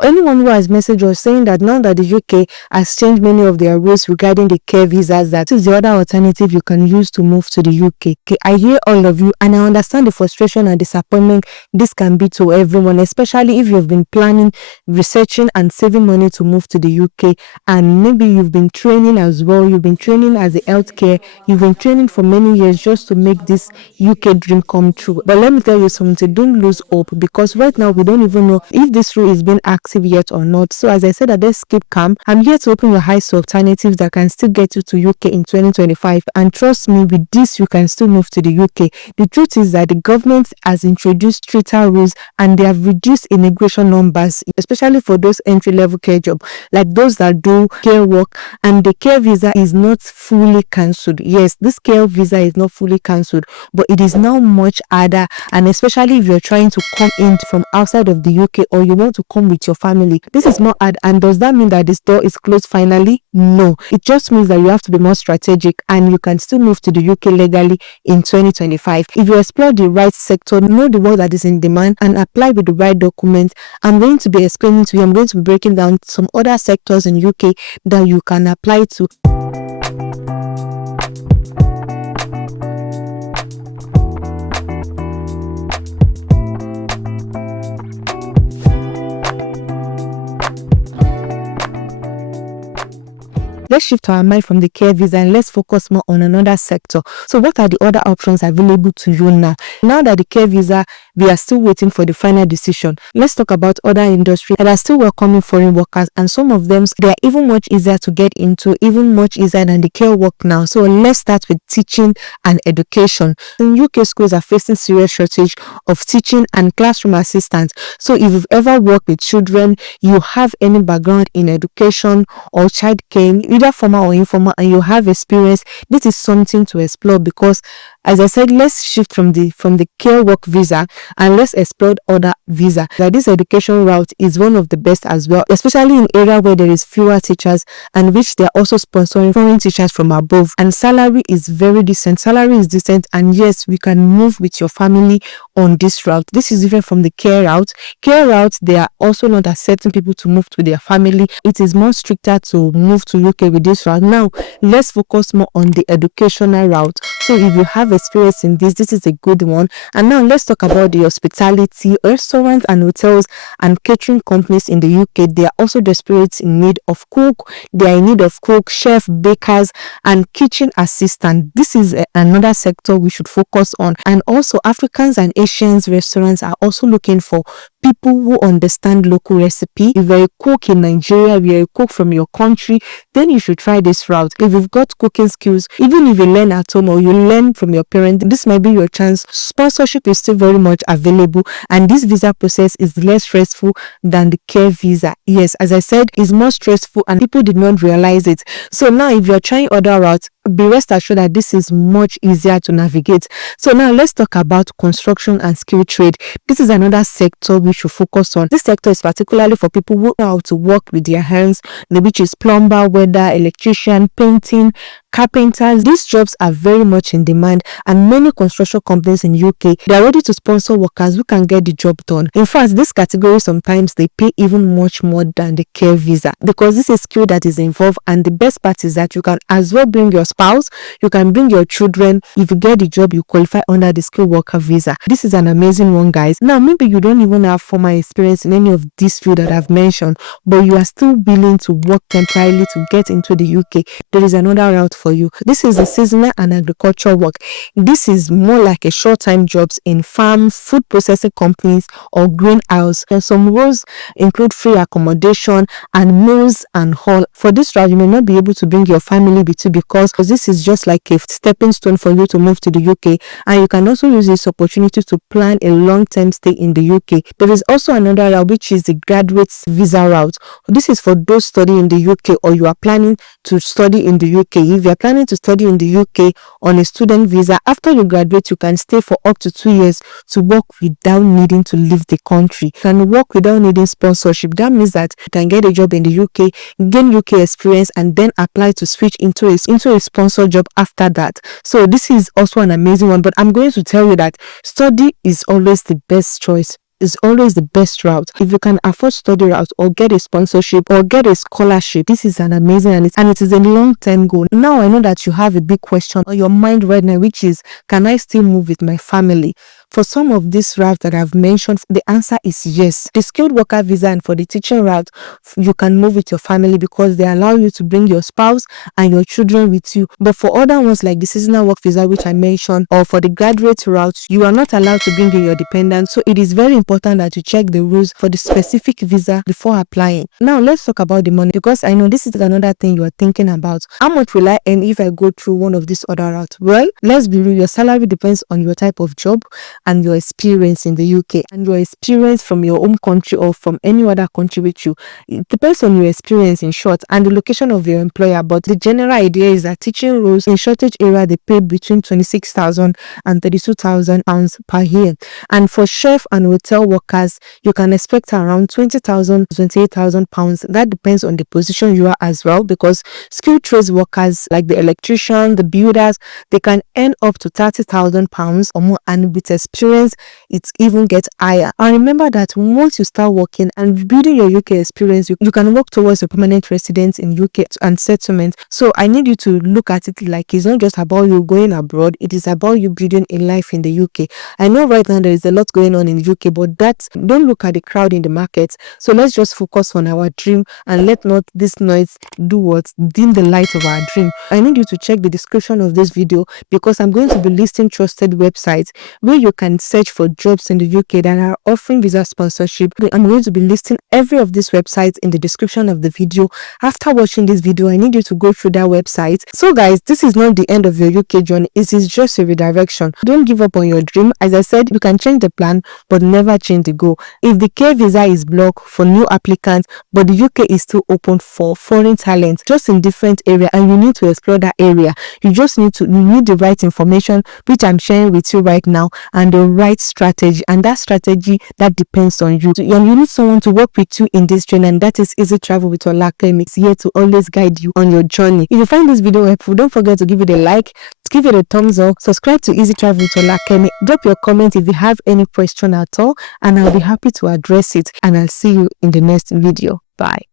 For anyone who has messaged us saying that now that the UK has changed many of their rules regarding the care visas, that is the other alternative you can use to move to the UK. Okay, I hear all of you and I understand the frustration and disappointment this can be to everyone, especially if you've been planning, researching and saving money to move to the UK, and maybe you've been training as well. You've been training as a healthcare, you've been training for many years just to make this UK dream come true. But let me tell you something, don't lose hope, because right now we don't even know if this rule is being active yet or not. So as I said, that let's keep calm. I'm here to open your eyes to alternatives that can still get you to UK in 2025, and trust me, with this you can still move to the UK. The truth is that the government has introduced stricter rules and they have reduced immigration numbers, especially for those entry-level care jobs, like those that do care work, and the care visa is not fully cancelled. Yes, this care visa is not fully cancelled, but it is now much harder, and especially if you're trying to come in from outside of the UK or you want to come with your family, this is more hard. And does that mean that this door is closed finally? No, it just means that you have to be more strategic and you can still move to the UK legally in 2025 if you explore the right sector, know the work that is in demand and apply with the right documents. I'm going to be explaining to you, I'm going to be breaking down some other sectors in UK that you can apply to. Let's shift our mind from the care visa and let's focus more on another sector. So what are the other options available to you now? Now that the care visa, we are still waiting for the final decision. Let's talk about other industries that are still welcoming foreign workers, and some of them, they are even much easier to get into, even much easier than the care work now. So let's start with teaching and education. In UK, schools are facing serious shortage of teaching and classroom assistants. So if you've ever worked with children, you have any background in education or childcare, either formal or informal, and you have experience, this is something to explore, because as I said, let's shift from the care work visa and let's explore other visa. That this education route is one of the best as well, especially in area where there is fewer teachers and which they are also sponsoring foreign teachers from above. And salary is very decent. Salary is decent, and yes, we can move with your family on this route. This is different from the care route. Care route, they are also not accepting people to move to their family. It is more stricter to move to UK with this route. Now, let's focus more on the educational route. So if you have experience in this is a good one. And now let's talk about the hospitality, restaurants and hotels and catering companies in the UK. They are also desperate in need of cook. They are in need of cook, chef, bakers and kitchen assistant. This is another sector we should focus on. And also Africans and Asians restaurants are also looking for people who understand local recipe. If you're a cook in Nigeria, if you're a cook from your country, then you should try this route. If you've got cooking skills, even if you learn at home or you learn from your parents, this might be your chance. Sponsorship is still very much available, and this visa process is less stressful than the care visa. Yes, as I said, it's more stressful and people did not realize it. So now if you're trying other routes, be rest assured that this is much easier to navigate. So now let's talk about construction and skill trade. This is another sector we should focus on. This sector is particularly for people who know how to work with their hands, which is plumber, welder, electrician, painting, carpenters. These jobs are very much in demand, and many construction companies in UK, they are ready to sponsor workers who can get the job done. In fact, this category sometimes they pay even much more than the care visa, because this is skill that is involved. And the best part is that you can as well bring your spouse, you can bring your children. If you get the job, you qualify under the skilled worker visa. This is an amazing one, guys. Now maybe you don't even have formal experience in any of these fields that I've mentioned, but you are still willing to work temporarily to get into the UK. There is another route for you. This is a seasonal and agricultural work. This is more like a short-time jobs in farm, food processing companies or greenhouse. And some roles include free accommodation and meals and all. For this route, you may not be able to bring your family with you, because this is just like a stepping stone for you to move to the UK, and you can also use this opportunity to plan a long-term stay in the UK. There is also another route, which is the graduate visa route. This is for those studying in the UK or you are planning to study in the UK. If you are planning to study in the UK on a student visa, after you graduate, you can stay for up to 2 years to work without needing to leave the country. You can work without needing sponsorship. That means that you can get a job in the UK, gain UK experience, and then apply to switch into a sponsor job after that. So this is also an amazing one, but I'm going to tell you that study is always the best choice. is always the best route. If you can afford study route or get a sponsorship or get a scholarship, this is an amazing and it is a long-term goal. Now I know that you have a big question on your mind right now, which is, can I still move with my family? For some of these routes that I've mentioned, the answer is yes. The skilled worker visa and for the teaching route, you can move with your family because they allow you to bring your spouse and your children with you. But for other ones like the seasonal work visa, which I mentioned, or for the graduate route, you are not allowed to bring in your dependents. So it is very important that you check the rules for the specific visa before applying. Now let's talk about the money, because I know this is another thing you are thinking about. How much will I earn if I go through one of these other routes? Well, let's be real, your salary depends on your type of job and your experience in the UK and your experience from your home country or from any other country with you. It depends on your experience in short and the location of your employer, but the general idea is that teaching roles in shortage area, they pay between 26,000 and 32,000 pounds per year. And for chef and hotel workers, you can expect around 20,000 to 28,000 pounds. That depends on the position you are as well, because skilled trades workers like the electrician, the builders, they can earn up to 30,000 pounds or more, and with experience it even gets higher. And remember that once you start working and building your UK experience, you can work towards a permanent residence in UK and settlement. So I need you to look at it like it's not just about you going abroad, it is about you building a life in the UK. I know right now there is a lot going on in the UK, but don't look at the crowd in the market. So let's just focus on our dream and let not this noise dim the light of our dream. I need you to check the description of this video, because I'm going to be listing trusted websites where you can search for jobs in the UK that are offering visa sponsorship. I'm going to be listing every of these websites in the description of the video. After watching this video, I need you to go through that website. So guys, this is not the end of your UK journey. It is just a redirection. Don't give up on your dream. As I said, you can change the plan but never change the goal. If the K visa is blocked for new applicants, but the UK is still open for foreign talent, just in different area, and you need to explore that area. You need the right information, which I'm sharing with you right now, and the right strategy. And that strategy, that depends on you. And you need someone to work with you in this journey, and that is Easy Travel with Ola Kemi. It's here to always guide you on your journey. If you find this video helpful, don't forget to give it a like, give it a thumbs up, subscribe to Easy Travel with Ola Kemi. Drop your comment if you have any question at all, and I'll be happy to address it. And I'll see you in the next video. Bye.